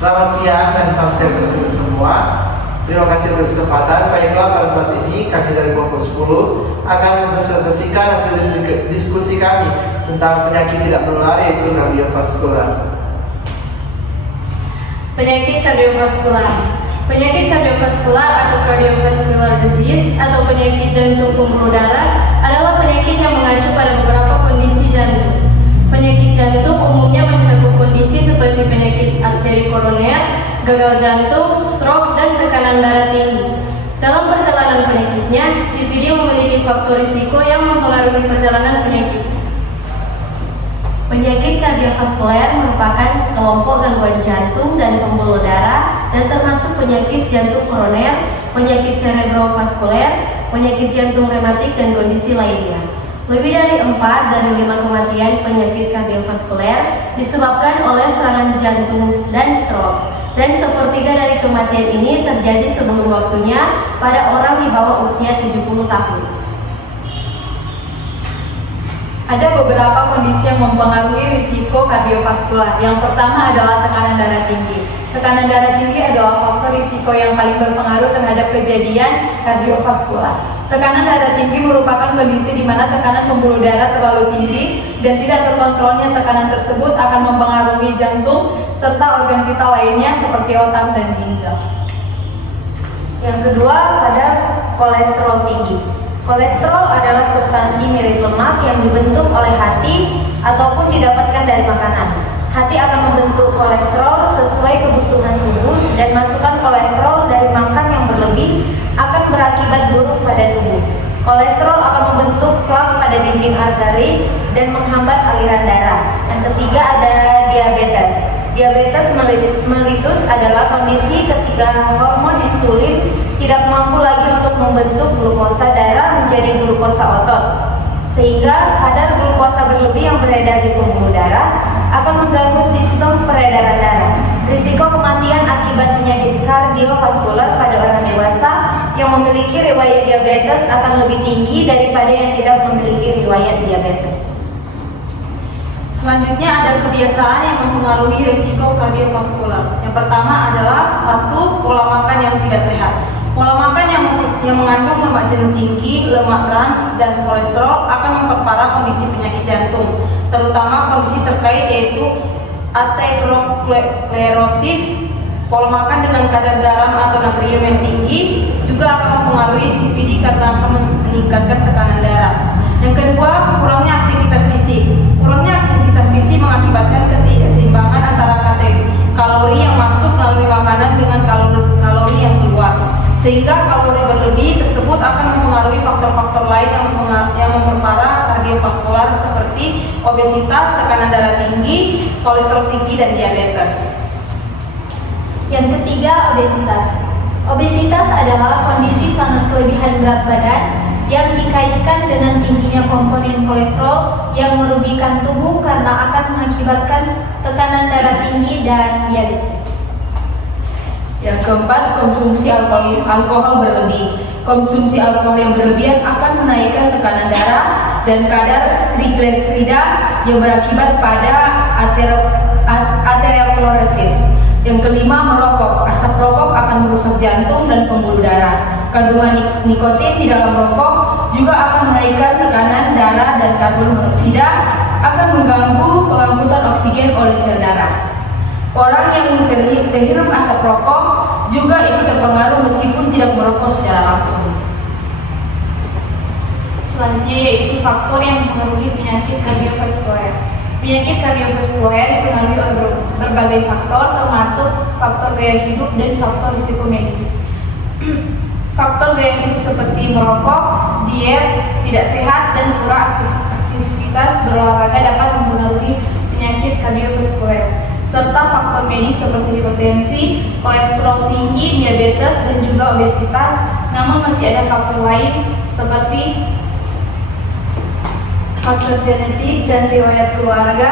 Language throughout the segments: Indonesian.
Selamat siang dan salam sehat untuk kita semua. Terima kasih untuk kesempatan. Baiklah, pada saat ini kami dari kelompok 10 akan mempresentasikan hasil diskusi kami tentang penyakit tidak menular yaitu kardiovaskular. Penyakit kardiovaskular. Penyakit kardiovaskular atau cardiovascular disease atau penyakit jantung pembuluh darah adalah penyakit yang mengacu pada beberapa kondisi jantung. Penyakit jantung umumnya mencakup kondisi seperti penyakit arteri koroner, gagal jantung, stroke, dan tekanan darah tinggi. Dalam perjalanan penyakitnya, CVD memiliki faktor risiko yang mempengaruhi perjalanan penyakit. Penyakit kardiovaskuler merupakan sekelompok gangguan jantung dan pembuluh darah dan termasuk penyakit jantung koroner, penyakit cerebrovaskuler, penyakit jantung rematik, dan kondisi lainnya. Lebih dari 4 dari 5 kematian penyakit kardiovaskuler disebabkan oleh serangan jantung dan stroke, dan sepertiga dari kematian ini terjadi sebelum waktunya pada orang di bawah usia 70 tahun. Ada beberapa kondisi yang mempengaruhi risiko kardiovaskular. Yang pertama adalah tekanan darah tinggi. Tekanan darah tinggi adalah faktor risiko yang paling berpengaruh terhadap kejadian kardiovaskular. Tekanan darah tinggi merupakan kondisi di mana tekanan pembuluh darah terlalu tinggi dan tidak terkontrolnya tekanan tersebut akan mempengaruhi jantung serta organ vital lainnya seperti otak dan ginjal. Yang kedua, kadar kolesterol tinggi. Kolesterol adalah substansi mirip lemak yang dibentuk oleh hati ataupun didapatkan dari makanan. Hati akan membentuk kolesterol sesuai kebutuhan tubuh, dan masukan kolesterol dari makan yang berlebih akan berakibat buruk pada tubuh. Kolesterol akan membentuk plak pada dinding arteri dan menghambat aliran darah. Yang ketiga ada diabetes. Diabetes mellitus adalah kondisi ketika hormon insulin tidak mampu lagi untuk membentuk glukosa darah menjadi glukosa otot, sehingga kadar glukosa berlebih yang beredar di pembuluh darah akan mengganggu sistem peredaran darah. Risiko kematian akibat penyakit kardiovaskular pada orang dewasa yang memiliki riwayat diabetes akan lebih tinggi daripada yang tidak memiliki riwayat diabetes. Selanjutnya ada kebiasaan yang mempengaruhi risiko kardiovaskular. Yang pertama adalah 1. Pola makan yang tidak sehat. Pola makan yang mengandung lemak jenuh tinggi, lemak trans, dan kolesterol akan memperparah kondisi penyakit jantung, terutama kondisi terkait yaitu aterosklerosis. Pola makan dengan kadar garam atau natrium yang tinggi juga akan mempengaruhi CVD karena akan meningkatkan tekanan darah. Yang kedua, kurangnya aktivitas fisik. Kurangnya aktivitas fisik mengakibatkan ketidakseimbangan antara kalori yang masuk melalui makanan dengan kalori yang keluar, sehingga kalori berlebih tersebut akan mempengaruhi faktor-faktor lain yang memperparah kardiovaskular seperti obesitas, tekanan darah tinggi, kolesterol tinggi, dan diabetes. Yang ketiga, obesitas. Obesitas adalah kondisi sangat kelebihan berat badan yang dikaitkan dengan tingginya komponen kolesterol yang merugikan tubuh karena akan mengakibatkan tekanan darah tinggi dan diabetes. Yang keempat, konsumsi alkohol berlebih. Konsumsi alkohol yang berlebihan akan menaikkan tekanan darah dan kadar trigliserida yang berakibat pada aterosklerosis. Yang kelima, merokok. Asap rokok akan merusak jantung dan pembuluh darah. Kandungan nikotin di dalam rokok juga akan menaikkan tekanan darah, dan karbon monoksida akan mengganggu pengangkutan oksigen oleh sel darah. Orang yang terhirup asap rokok juga ikut terpengaruh meskipun tidak merokok secara langsung. Selanjutnya yaitu faktor yang mempengaruhi penyakit kardiovaskuler. Penyakit kardiovaskuler dipengaruhi oleh berbagai faktor, termasuk faktor gaya hidup dan faktor risiko medis. Faktor gaya hidup seperti merokok, diet tidak sehat, dan kurang aktivitas berolahraga dapat mempengaruhi penyakit kardiovaskuler, serta faktor medis seperti hipertensi, kolesterol tinggi, diabetes, dan juga obesitas. Namun masih ada faktor lain seperti faktor genetik dan riwayat keluarga,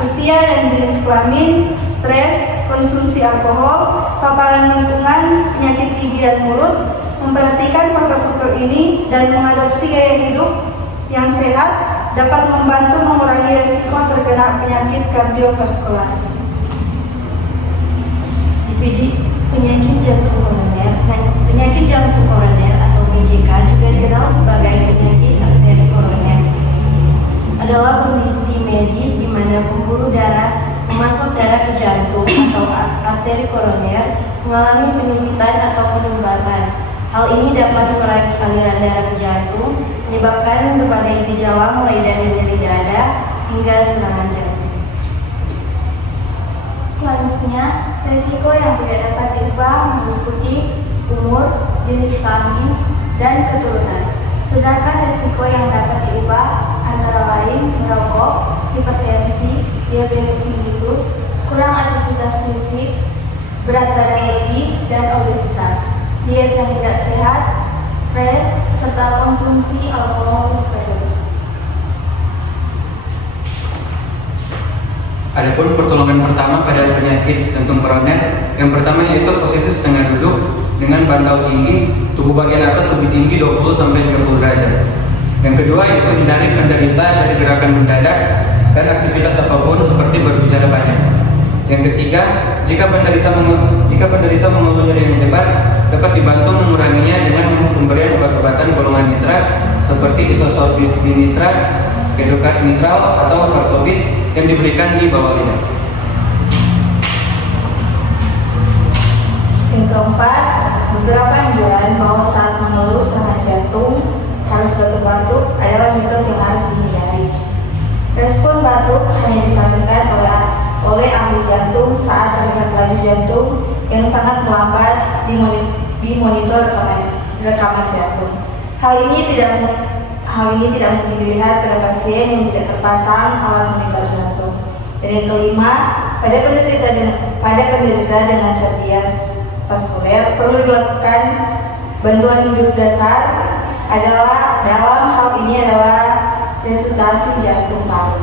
usia dan jenis kelamin, stres, konsumsi alkohol, paparan lingkungan, penyakit gigi dan mulut. Memperhatikan faktor-faktor ini dan mengadopsi gaya hidup yang sehat dapat membantu mengurangi risiko terkena penyakit kardiovaskular. Penyakit jantung koroner, penyakit jantung koroner atau BJK juga dikenal sebagai penyakit arteri koroner. Adalah kondisi medis di mana pembuluh darah memasuk darah ke jantung atau arteri koroner mengalami penyempitan atau penyumbatan. Hal ini dapat mengurangi aliran darah ke jantung, menyebabkan berbagai gejala mulai dari nyeri dada hingga serangan jantung. Selanjutnya, risiko yang tidak dapat diubah meliputi umur, jenis kelamin, dan keturunan. Sedangkan risiko yang dapat diubah antara lain merokok, hipertensi, diabetes mellitus, kurang aktivitas fisik, berat badan lebih, dan obesitas, diet yang tidak sehat, stres, serta konsumsi alkohol berlebih. Adapun pertolongan pertama pada penyakit jantung koroner, yang pertama yaitu posisi setengah duduk dengan bantal tinggi, tubuh bagian atas lebih tinggi 20-30 derajat. Yang kedua yaitu hindari penderita dari gerakan mendadak dan aktivitas apapun seperti berbicara banyak. Yang ketiga, jika penderita mengeluh nyeri yang hebat, dapat dibantu menguranginya dengan pemberian obat-obatan golongan nitrat seperti isosorbit nitrat, kedokat nitral atau varsobit yang diberikan di bawah lidah. Yang keempat, beberapa anjuran bahwa saat mengeluh serangan jantung harus batuk-batuk adalah mitos yang harus dihindari. Respon batuk hanya disampaikan oleh ahli jantung saat terlihat laju jantung yang sangat melambat di monitor rekaman jantung. Hal ini tidak mungkin dilihat pada pasien yang tidak terpasang alat monitor jantung. Dan yang kelima, pada penderita dengan cardias vaskuler perlu dilakukan bantuan hidup dasar dalam hal ini adalah resusitasi jantung paru.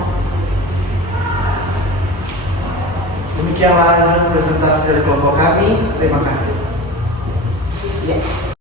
Demikianlah hasil presentasi dari kelompok kami. Terima kasih. Ya.